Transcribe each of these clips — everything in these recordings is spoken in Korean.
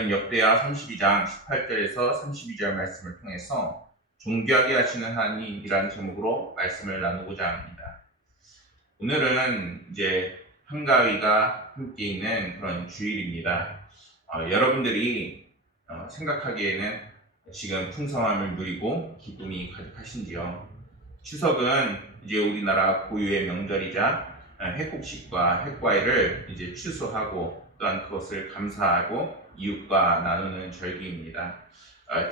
오늘은 역대하 32장 18절에서 32절 말씀을 통해서 존귀하게 하시는 하나님이라는 제목으로 말씀을 나누고자 합니다. 오늘은 이제 한가위가 함께 있는 그런 주일입니다. 여러분들이 생각하기에는 지금 풍성함을 누리고 기쁨이 가득하신지요? 추석은 이제 우리나라 고유의 명절이자 핵국식과 핵과일을 이제 추수하고 또한 그것을 감사하고 이웃과 나누는 절기입니다.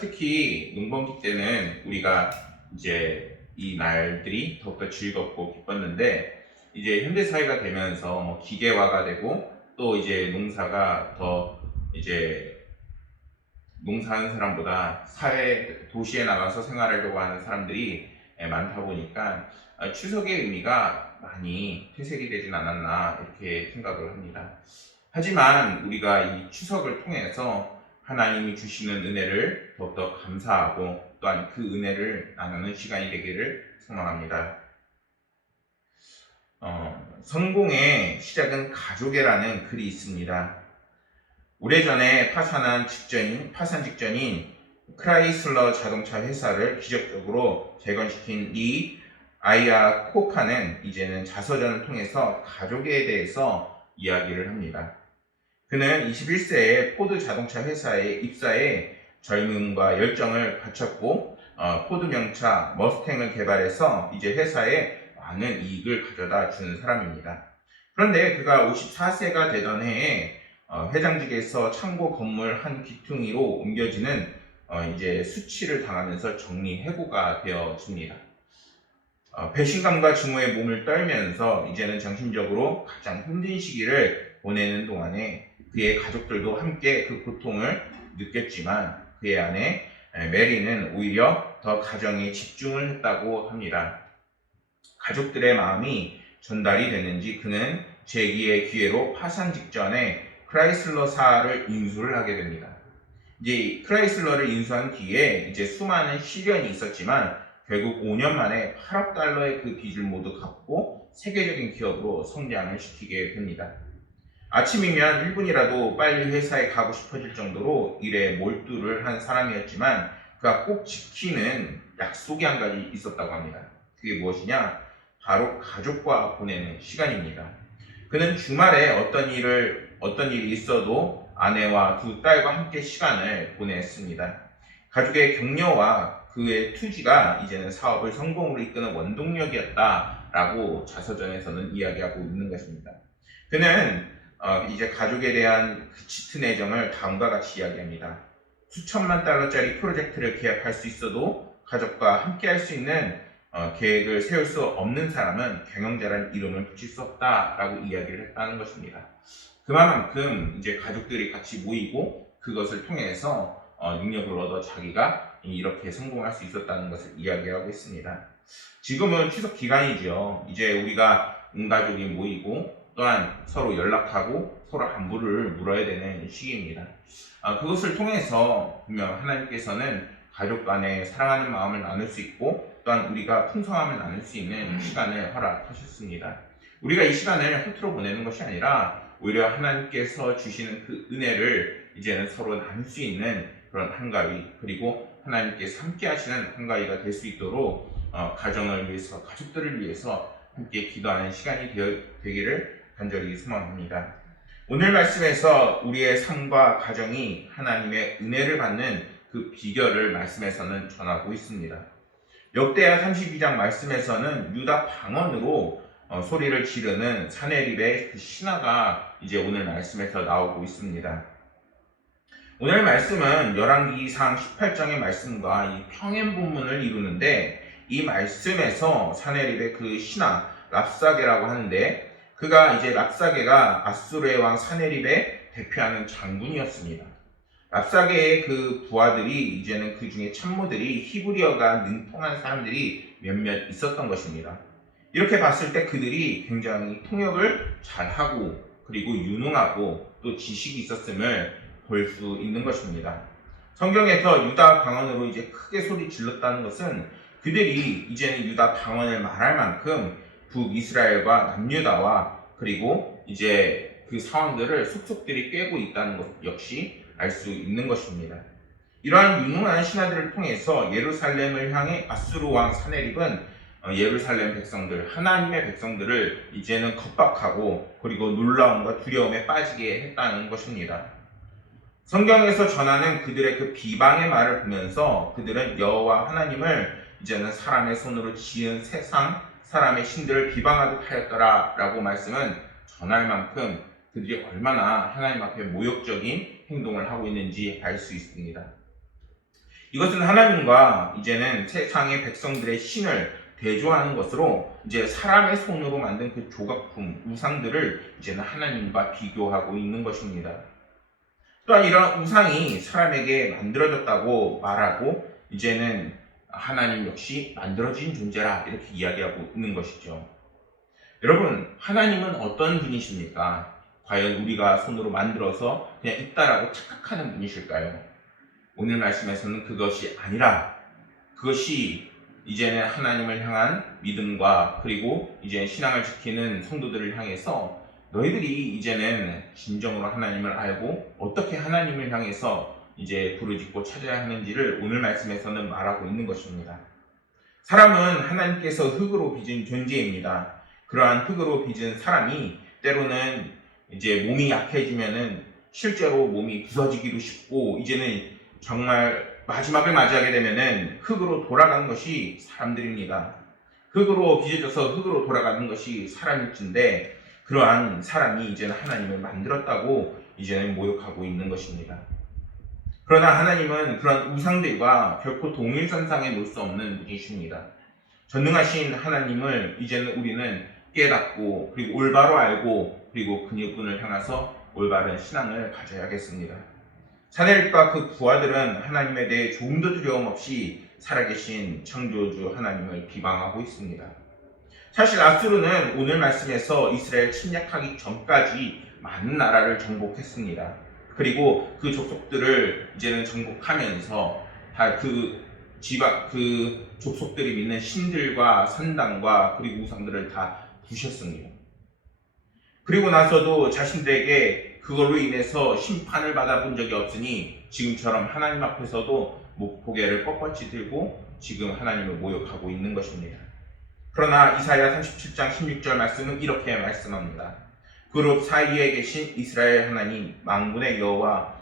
특히 농번기 때는 우리가 이제 이 날들이 더욱더 즐겁고 기뻤는데 이제 현대 사회가 되면서 뭐 기계화가 되고 또 이제 농사가 더 이제 농사하는 사람보다 도시에 나가서 생활하려고 하는 사람들이 많다 보니까 추석의 의미가 많이 퇴색이 되진 않았나 이렇게 생각을 합니다. 하지만 우리가 이 추석을 통해서 하나님이 주시는 은혜를 더욱더 감사하고 또한 그 은혜를 나누는 시간이 되기를 소망합니다. 성공의 시작은 가족애라는 글이 있습니다. 오래전에 파산 직전인 크라이슬러 자동차 회사를 기적적으로 재건시킨 이 아이아 코카는 이제는 자서전을 통해서 가족에 대해서 이야기를 합니다. 그는 21세에 포드 자동차 회사에 입사해 젊음과 열정을 바쳤고 포드 명차 머스탱을 개발해서 이제 회사에 많은 이익을 가져다 주는 사람입니다. 그런데 그가 54세가 되던 해에 회장직에서 창고 건물 한 귀퉁이로 옮겨지는 이제 수치를 당하면서 정리해고가 되어집니다. 배신감과 증오의 몸을 떨면서 이제는 정신적으로 가장 힘든 시기를 보내는 동안에 그의 가족들도 함께 그 고통을 느꼈지만 그의 아내 메리는 오히려 더 가정에 집중을 했다고 합니다. 가족들의 마음이 전달이 됐는지 그는 재기의 기회로 파산 직전에 크라이슬러사를 인수를 하게 됩니다. 이제 크라이슬러를 인수한 뒤에 이제 수많은 시련이 있었지만 결국 5년 만에 8억 달러의 그 빚을 모두 갚고 세계적인 기업으로 성장을 시키게 됩니다. 아침이면 1분이라도 빨리 회사에 가고 싶어질 정도로 일에 몰두를 한 사람이었지만 그가 꼭 지키는 약속이 한 가지 있었다고 합니다. 그게 무엇이냐? 바로 가족과 보내는 시간입니다. 그는 주말에 어떤 일이 있어도 아내와 두 딸과 함께 시간을 보냈습니다. 가족의 격려와 그의 투지가 이제는 사업을 성공으로 이끄는 원동력이었다라고 자서전에서는 이야기하고 있는 것입니다. 그는 이제 가족에 대한 그 짙은 애정을 다음과 같이 이야기합니다. 수천만 달러짜리 프로젝트를 계약할 수 있어도 가족과 함께 할 수 있는 계획을 세울 수 없는 사람은 경영자라는 이름을 붙일 수 없다라고 이야기를 했다는 것입니다. 그만큼 이제 가족들이 같이 모이고 그것을 통해서 능력을 얻어 자기가 이렇게 성공할 수 있었다는 것을 이야기하고 있습니다. 지금은 추석 기간이죠. 이제 우리가 온 가족이 모이고 또한 서로 연락하고 서로 안부를 물어야 되는 시기입니다. 그것을 통해서 분명 하나님께서는 가족 간에 사랑하는 마음을 나눌 수 있고 또한 우리가 풍성함을 나눌 수 있는 시간을 허락하셨습니다. 우리가 이 시간을 허투루 보내는 것이 아니라 오히려 하나님께서 주시는 그 은혜를 이제는 서로 나눌 수 있는 그런 한가위, 그리고 하나님께서 함께 하시는 한가위가 될 수 있도록 가정을 위해서, 가족들을 위해서 함께 기도하는 시간이 되기를 간절히 소망합니다. 오늘 말씀에서 우리의 삶과 가정이 하나님의 은혜를 받는 그 비결을 말씀에서는 전하고 있습니다. 역대하 32장 말씀에서는 유다 방언으로 소리를 지르는 사네립의 그 신화가 이제 오늘 말씀에서 나오고 있습니다. 오늘 말씀은 열왕기상 18장의 말씀과 이 평행 본문을 이루는데 이 말씀에서 사네립의 그 신하 랍사게라고 하는데 그가 이제 랍사게가 아수르의 왕 사네립의 대표하는 장군이었습니다. 랍사게의 그 부하들이 이제는 그 중에 참모들이 히브리어가 능통한 사람들이 몇몇 있었던 것입니다. 이렇게 봤을 때 그들이 굉장히 통역을 잘하고 그리고 유능하고 또 지식이 있었음을 볼 수 있는 것입니다. 성경에서 유다 방언으로 이제 크게 소리 질렀다는 것은 그들이 이제는 유다 방언을 말할 만큼 북이스라엘과 남유다와 그리고 이제 그 상황들을 속속들이 꿰고 있다는 것 역시 알 수 있는 것입니다. 이러한 유능한 신하들을 통해서 예루살렘을 향해 아수르 왕 사네립은 예루살렘 백성들, 하나님의 백성들을 이제는 겁박하고 그리고 놀라움과 두려움에 빠지게 했다는 것입니다. 성경에서 전하는 그들의 그 비방의 말을 보면서 그들은 여호와 하나님을 이제는 사람의 손으로 지은 세상 사람의 신들을 비방하듯 하였더라 라고 말씀은 전할 만큼 그들이 얼마나 하나님 앞에 모욕적인 행동을 하고 있는지 알 수 있습니다. 이것은 하나님과 이제는 세상의 백성들의 신을 대조하는 것으로 이제 사람의 손으로 만든 그 조각품, 우상들을 이제는 하나님과 비교하고 있는 것입니다. 또한 이런 우상이 사람에게 만들어졌다고 말하고 이제는 하나님 역시 만들어진 존재라 이렇게 이야기하고 있는 것이죠. 여러분, 하나님은 어떤 분이십니까? 과연 우리가 손으로 만들어서 그냥 있다라고 착각하는 분이실까요? 오늘 말씀에서는 그것이 아니라 그것이 이제는 하나님을 향한 믿음과 그리고 이제 신앙을 지키는 성도들을 향해서 너희들이 이제는 진정으로 하나님을 알고 어떻게 하나님을 향해서 이제 부르짖고 찾아야 하는지를 오늘 말씀에서는 말하고 있는 것입니다. 사람은 하나님께서 흙으로 빚은 존재입니다. 그러한 흙으로 빚은 사람이 때로는 이제 몸이 약해지면은 실제로 몸이 부서지기도 쉽고 이제는 정말 마지막을 맞이하게 되면은 흙으로 돌아가는 것이 사람들입니다. 흙으로 빚어져서 흙으로 돌아가는 것이 사람일진데 그러한 사람이 이제는 하나님을 만들었다고 이제는 모욕하고 있는 것입니다. 그러나 하나님은 그런 우상들과 결코 동일선상에 놓을 수 없는 분이십니다. 전능하신 하나님을 이제는 우리는 깨닫고 그리고 올바로 알고 그리고 그분을 향해서 올바른 신앙을 가져야겠습니다. 사내립과 그 부하들은 하나님에 대해 조금도 두려움 없이 살아계신 창조주 하나님을 비방하고 있습니다. 사실 아수르는 오늘 말씀에서 이스라엘 침략하기 전까지 많은 나라를 정복했습니다. 그리고 그 족속들을 이제는 정복하면서 다 그 족속들이 믿는 신들과 산당과 그리고 우상들을 다 부셨습니다. 그리고 나서도 자신들에게 그걸로 인해서 심판을 받아본 적이 없으니 지금처럼 하나님 앞에서도 고개를 뻣뻣이 들고 지금 하나님을 모욕하고 있는 것입니다. 그러나 이사야 37장 16절 말씀은 이렇게 말씀합니다. 그룹 사이에 계신 이스라엘 하나님 만군의 여호와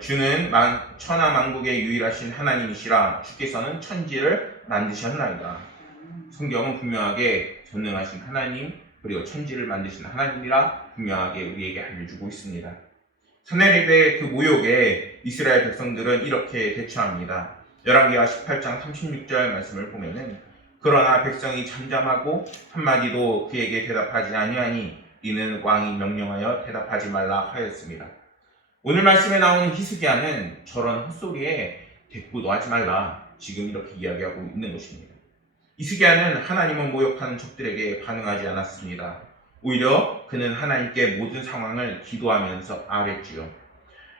주는 천하 만국의 유일하신 하나님이시라. 주께서는 천지를 만드셨나이다. 성경은 분명하게 전능하신 하나님 그리고 천지를 만드신 하나님이라 분명하게 우리에게 알려주고 있습니다. 사네립의 그 모욕에 이스라엘 백성들은 이렇게 대처합니다. 열왕기하 18장 36절 말씀을 보면은 그러나 백성이 잠잠하고 한마디도 그에게 대답하지 아니하니 이는 왕이 명령하여 대답하지 말라 하였습니다. 오늘 말씀에 나오는 히스기야는 저런 헛소리에 대꾸도 하지 말라 지금 이렇게 이야기하고 있는 것입니다. 히스기야는 하나님을 모욕하는 적들에게 반응하지 않았습니다. 오히려 그는 하나님께 모든 상황을 기도하면서 아뢰지요.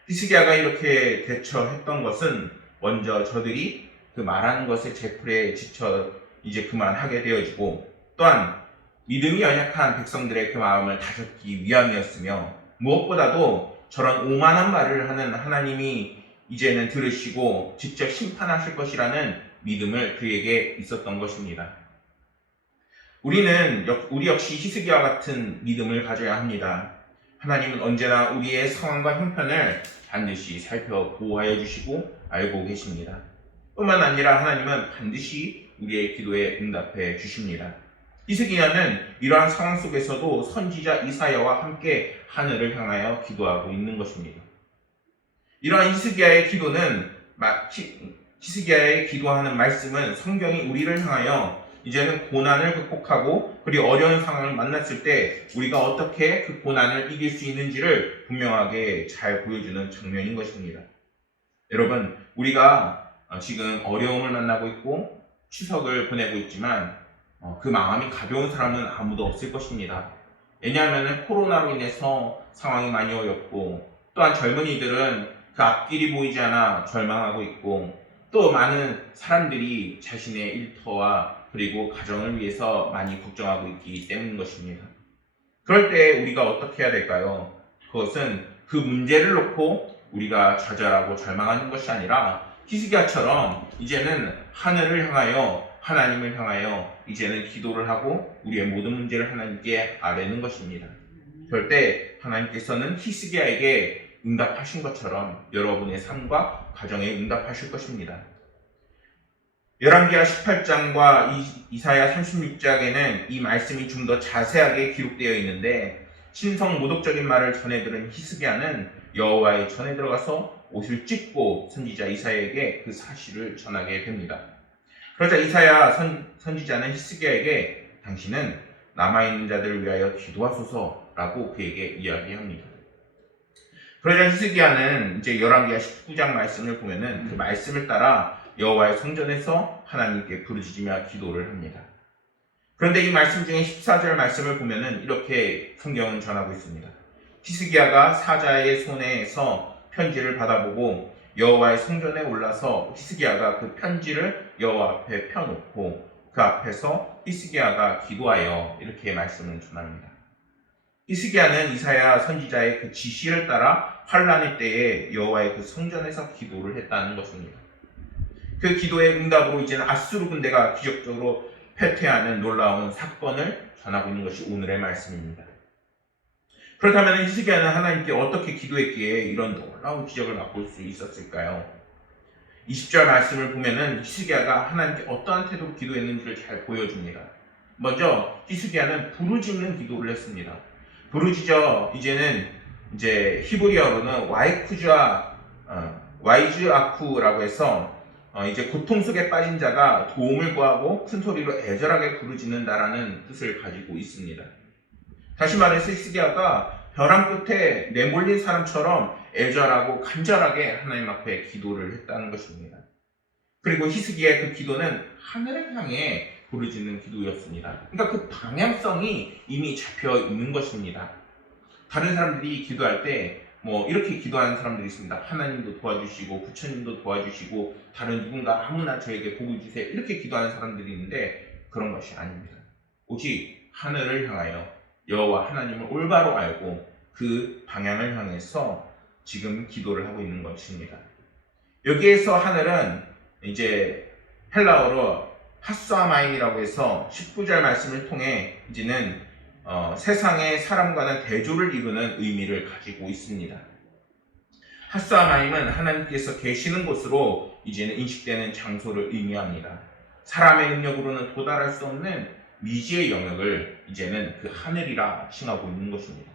히스기야가 이렇게 대처했던 것은 먼저 저들이 그 말하는 것에 제풀에 지쳐 이제 그만하게 되어지고 또한 믿음이 연약한 백성들의 그 마음을 다잡기 위함이었으며 무엇보다도 저런 오만한 말을 하는 하나님이 이제는 들으시고 직접 심판하실 것이라는 믿음을 그에게 있었던 것입니다. 우리 역시 히스기야와 같은 믿음을 가져야 합니다. 하나님은 언제나 우리의 상황과 형편을 반드시 살펴보호하여 주시고 알고 계십니다. 뿐만 아니라 하나님은 반드시 우리의 기도에 응답해 주십니다. 히스기야는 이러한 상황 속에서도 선지자 이사야와 함께 하늘을 향하여 기도하고 있는 것입니다. 이러한 히스기야의 기도하는 말씀은 성경이 우리를 향하여 이제는 고난을 극복하고 그리고 어려운 상황을 만났을 때 우리가 어떻게 그 고난을 이길 수 있는지를 분명하게 잘 보여주는 장면인 것입니다. 여러분, 우리가 지금 어려움을 만나고 있고 추석을 보내고 있지만 그 마음이 가벼운 사람은 아무도 없을 것입니다. 왜냐하면 코로나로 인해서 상황이 많이 어렵고 또한 젊은이들은 그 앞길이 보이지 않아 절망하고 있고 또 많은 사람들이 자신의 일터와 그리고 가정을 위해서 많이 걱정하고 있기 때문인 것입니다. 그럴 때 우리가 어떻게 해야 될까요? 그것은 그 문제를 놓고 우리가 좌절하고 절망하는 것이 아니라 히스기야처럼 이제는 하늘을 향하여 하나님을 향하여 이제는 기도를 하고 우리의 모든 문제를 하나님께 아뢰는 것입니다. 그럴 때 하나님께서는 히스기야에게 응답하신 것처럼 여러분의 삶과 가정에 응답하실 것입니다. 열왕기하 18장과 이사야 36장에는 이 말씀이 좀 더 자세하게 기록되어 있는데 신성 모독적인 말을 전해 들은 히스기야는 여호와의 전에 들어가서 옷을 찢고 선지자 이사야에게 그 사실을 전하게 됩니다. 그러자 이사야 선지자는 히스기야에게 당신은 남아있는 자들을 위하여 기도하소서라고 그에게 이야기합니다. 그러자 히스기야는 이제 열왕기하 19장 말씀을 보면은 그 말씀을 따라 여호와의 성전에서 하나님께 부르짖으며 기도를 합니다. 그런데 이 말씀 중에 14절 말씀을 보면은 이렇게 성경은 전하고 있습니다. 히스기야가 사자의 손에서 편지를 받아보고 여호와의 성전에 올라서 히스기야가 그 편지를 여호와 앞에 펴놓고 그 앞에서 히스기야가 기도하여 이렇게 말씀을 전합니다. 히스기야는 이사야 선지자의 그 지시를 따라 환란의 때에 여호와의 그 성전에서 기도를 했다는 것입니다. 그 기도의 응답으로 이제는 아수르 군대가 기적적으로 패퇴하는 놀라운 사건을 전하고 있는 것이 오늘의 말씀입니다. 그렇다면 히스기야는 하나님께 어떻게 기도했기에 이런 놀라운 기적을 맛볼 수 있었을까요? 20절 말씀을 보면은 히스기야가 하나님께 어떠한 태도로 기도했는지를 잘 보여줍니다. 먼저 히스기야는 부르짖는 기도를 했습니다. 부르짖어 이제는 이제 히브리어로는 와이즈아쿠라고 해서 이제 고통 속에 빠진 자가 도움을 구하고 큰 소리로 애절하게 부르짖는다라는 뜻을 가지고 있습니다. 다시 말해서 히스기야가 벼랑 끝에 내몰린 사람처럼 애절하고 간절하게 하나님 앞에 기도를 했다는 것입니다. 그리고 히스기야의 그 기도는 하늘을 향해 부르짖는 기도였습니다. 그러니까 그 방향성이 이미 잡혀 있는 것입니다. 다른 사람들이 기도할 때 이렇게 기도하는 사람들이 있습니다. 하나님도 도와주시고 부처님도 도와주시고 다른 누군가 아무나 저에게 복을 주세요. 이렇게 기도하는 사람들이 있는데 그런 것이 아닙니다. 오직 하늘을 향하여 여호와 하나님을 올바로 알고 그 방향을 향해서 지금 기도를 하고 있는 것입니다. 여기에서 하늘은 이제 헬라어로 하사마임이라고 해서 19절 말씀을 통해 이제는 세상의 사람과는 대조를 이루는 의미를 가지고 있습니다. 하사마임은 하나님께서 계시는 곳으로 이제는 인식되는 장소를 의미합니다. 사람의 능력으로는 도달할 수 없는 미지의 영역을 이제는 그 하늘이라 칭하고 있는 것입니다.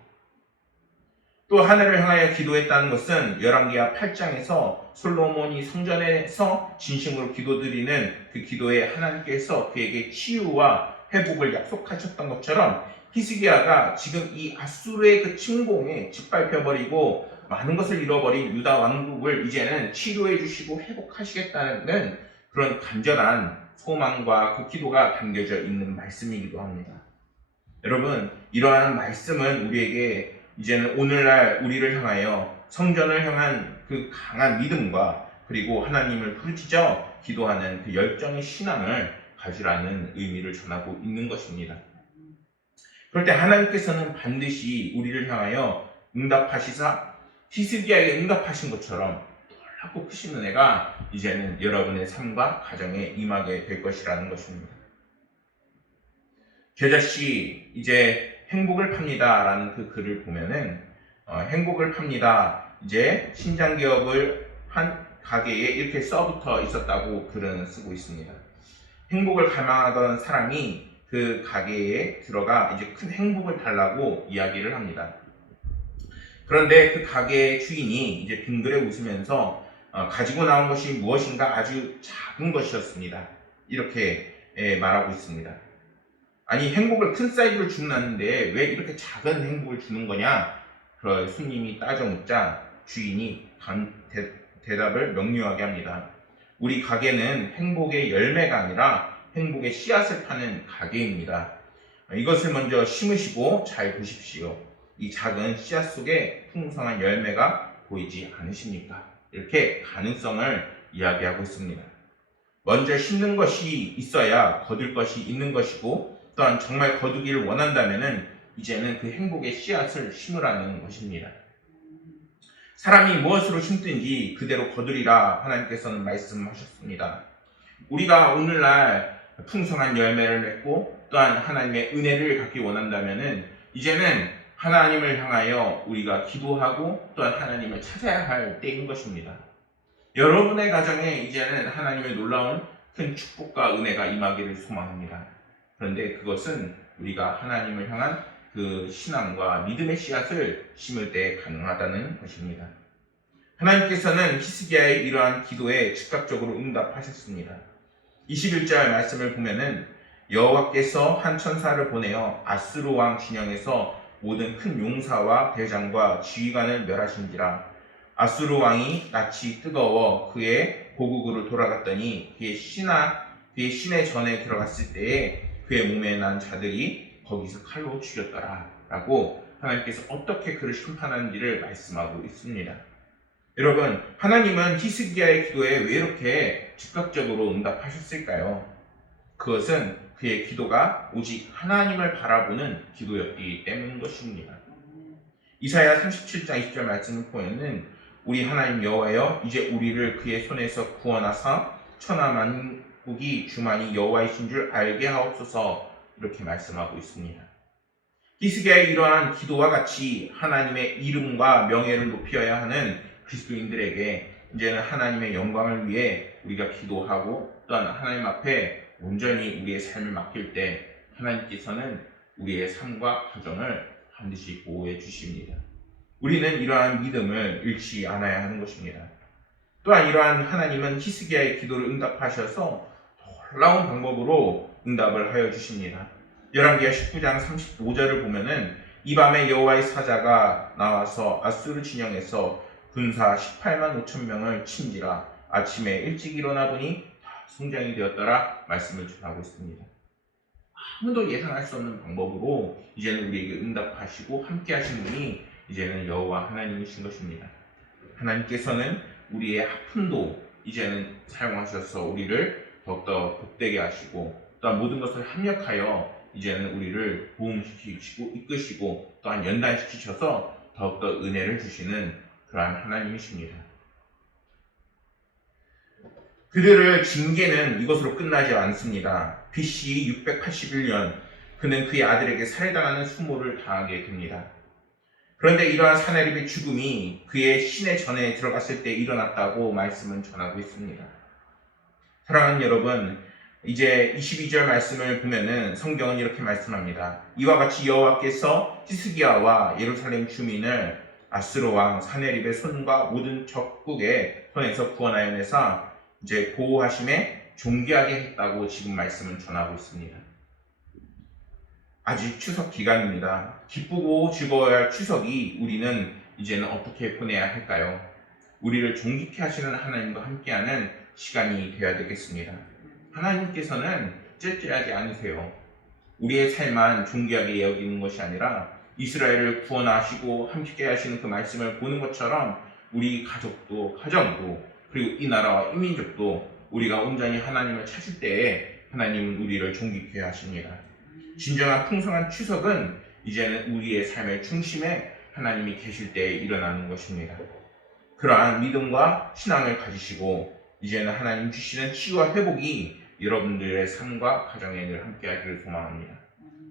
또 하늘을 향하여 기도했다는 것은 열왕기하 8장에서 솔로몬이 성전에서 진심으로 기도드리는 그 기도에 하나님께서 그에게 치유와 회복을 약속하셨던 것처럼 히스기야가 지금 이 아수르의 그 침공에 짓밟혀버리고 많은 것을 잃어버린 유다 왕국을 이제는 치료해 주시고 회복하시겠다는 그런 간절한 소망과 그 기도가 담겨져 있는 말씀이기도 합니다. 여러분, 이러한 말씀은 우리에게 이제는 오늘날 우리를 향하여 성전을 향한 그 강한 믿음과 그리고 하나님을 부르짖어 기도하는 그 열정의 신앙을 가지라는 의미를 전하고 있는 것입니다. 그럴 때 하나님께서는 반드시 우리를 향하여 응답하시사 히스기야에게 응답하신 것처럼 놀랍고 크신 은혜가 이제는 여러분의 삶과 가정에 임하게 될 것이라는 것입니다. 겨자씨 이제 행복을 팝니다 라는 그 글을 보면은 행복을 팝니다 이제 신장기업을 한 가게에 이렇게 써붙어 있었다고 글은 쓰고 있습니다. 행복을 갈망하던 사람이 그 가게에 들어가 이제 큰 행복을 달라고 이야기를 합니다. 그런데 그 가게의 주인이 이제 빙그레 웃으면서 가지고 나온 것이 무엇인가 아주 작은 것이었습니다. 이렇게 말하고 있습니다. 아니 행복을 큰 사이즈로 주는 않는데 왜 이렇게 작은 행복을 주는 거냐? 그 손님이 따져 묻자 주인이 대답을 명료하게 합니다. 우리 가게는 행복의 열매가 아니라 행복의 씨앗을 파는 가게입니다. 이것을 먼저 심으시고 잘 보십시오. 이 작은 씨앗 속에 풍성한 열매가 보이지 않으십니까? 이렇게 가능성을 이야기하고 있습니다. 먼저 심는 것이 있어야 거둘 것이 있는 것이고 또한 정말 거두기를 원한다면은 이제는 그 행복의 씨앗을 심으라는 것입니다. 사람이 무엇으로 심든지 그대로 거두리라 하나님께서는 말씀하셨습니다. 우리가 오늘날 풍성한 열매를 맺고 또한 하나님의 은혜를 갖기 원한다면은 이제는 하나님을 향하여 우리가 기도하고 또한 하나님을 찾아야 할 때인 것입니다. 여러분의 가정에 이제는 하나님의 놀라운 큰 축복과 은혜가 임하기를 소망합니다. 그런데 그것은 우리가 하나님을 향한 그 신앙과 믿음의 씨앗을 심을 때 가능하다는 것입니다. 하나님께서는 히스기야의 이러한 기도에 즉각적으로 응답하셨습니다. 21절 말씀을 보면은 여호와께서 한 천사를 보내어 아스루 왕 진영에서 모든 큰 용사와 대장과 지휘관을 멸하신지라. 아스루 왕이 낯이 뜨거워 그의 고국으로 돌아갔더니 그의 시내 전에 들어갔을 때에 그의 몸에 난 자들이 거기서 칼로 죽였더라 라고 하나님께서 어떻게 그를 심판하는지를 말씀하고 있습니다. 여러분, 하나님은 히스기야의 기도에 왜 이렇게 즉각적으로 응답하셨을까요? 그것은 그의 기도가 오직 하나님을 바라보는 기도였기 때문인 것입니다. 이사야 37장 20절 말씀을 보면은 우리 하나님 여호와여 이제 우리를 그의 손에서 구원하사 천하 만국이 주만이 여호와이신 줄 알게 하옵소서 이렇게 말씀하고 있습니다. 히스기야의 이러한 기도와 같이 하나님의 이름과 명예를 높여야 하는 그리스도인들에게 이제는 하나님의 영광을 위해 우리가 기도하고 또한 하나님 앞에 온전히 우리의 삶을 맡길 때 하나님께서는 우리의 삶과 가정을 반드시 보호해 주십니다. 우리는 이러한 믿음을 잃지 않아야 하는 것입니다. 또한 이러한 하나님은 히스기야의 기도를 응답하셔서 놀라운 방법으로 응답을 하여 주십니다. 열왕기하 19장 35절을 보면은 이 밤에 여호와의 사자가 나와서 아수르 진영에서 군사 18만 5천 명을 친지라. 아침에 일찍 일어나 보니 다 승장이 되었더라 말씀을 전하고 있습니다. 아무도 예상할 수 없는 방법으로 이제는 우리에게 응답하시고 함께 하신 분이 이제는 여호와 하나님이신 것입니다. 하나님께서는 우리의 아픔도 이제는 사용하셔서 우리를 더욱더 복되게 하시고 또한 모든 것을 합력하여 이제는 우리를 보험시키시고 이끄시고 또한 연단시키셔서 더욱더 은혜를 주시는 그러한 하나님이십니다. 그들을 징계는 이것으로 끝나지 않습니다. BC 681년 그는 그의 아들에게 살해당하는 수모를 당하게 됩니다. 그런데 이러한 사내립의 죽음이 그의 시내 전에 들어갔을 때 일어났다고 말씀은 전하고 있습니다. 사랑하는 여러분, 이제 22절 말씀을 보면은 성경은 이렇게 말씀합니다. 이와 같이 여호와께서 히스기야와 예루살렘 주민을 아스로 왕 사내립의 손과 모든 적국의 손에서 구원하여 내사 이제 보호하심에 존귀하게 했다고 지금 말씀은 전하고 있습니다. 아직 추석 기간입니다. 기쁘고 즐거워야 할 추석이 우리는 이제는 어떻게 보내야 할까요? 우리를 존귀케 하시는 하나님과 함께하는 시간이 되어야 되겠습니다. 하나님께서는 찔찔하지 않으세요. 우리의 삶만 존귀하게 여기는 것이 아니라 이스라엘을 구원하시고 함께 하시는 그 말씀을 보는 것처럼 우리 가족도 가정도 그리고 이 나라와 이 민족도 우리가 온전히 하나님을 찾을 때에 하나님은 우리를 존귀케 하십니다. 진정한 풍성한 추석은 이제는 우리의 삶의 중심에 하나님이 계실 때에 일어나는 것입니다. 그러한 믿음과 신앙을 가지시고 이제는 하나님 주시는 치유와 회복이 여러분들의 삶과 가정에 늘 함께하기를 소망합니다.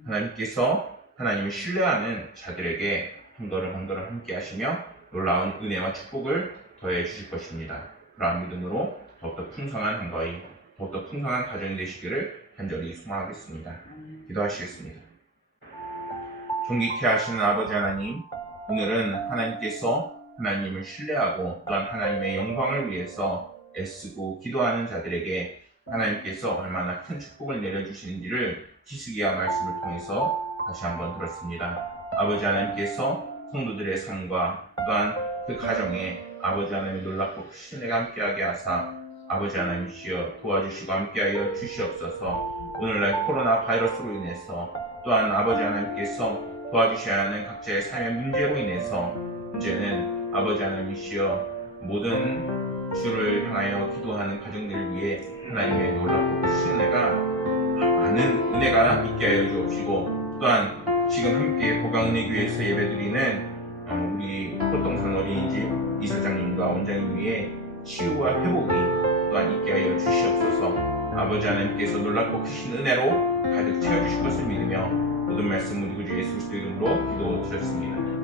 하나님께서 하나님을 신뢰하는 자들에게 한 걸음 한 걸음 함께하시며 놀라운 은혜와 축복을 더해 주실 것입니다. 그러한 믿음으로 더욱더 풍성한 한가위, 더욱더 풍성한 가정이 되시기를 간절히 소망하겠습니다. 기도하시겠습니다. 존귀케 하시는 아버지 하나님, 오늘은 하나님께서 하나님을 신뢰하고 또한 하나님의 영광을 위해서 애쓰고 기도하는 자들에게 하나님께서 얼마나 큰 축복을 내려주시는지를 히스기야 말씀을 통해서 다시 한번 들었습니다. 아버지 하나님께서 성도들의 삶과 또한 그 가정에 아버지 하나님의 놀랍고 크신 은혜가 함께하게 하사 아버지 하나님이시여 도와주시고 함께하여 주시옵소서. 오늘날 코로나 바이러스로 인해서 또한 아버지 하나님께서 도와주셔야 하는 각자의 삶의 문제로 인해서 이제는 아버지 하나님이시여 모든 주를 향하여 기도하는 가정들을 위해 하나님의 놀랍고 크신 은혜가 많은 은혜가 있게 하여 주옵시고 또한 지금 함께 보강은혜교회에서 예배드리는 우리 꽃동산 어린이집 이사장님과 원장님 위에 치유와 회복이 또한 있게 하여 주시옵소서. 아버지 하나님께서 놀랍고 크신 은혜로 가득 채워주실 것을 믿으며 모든 말씀 우리 구주 예수 그리스도 이름으로 기도드렸습니다.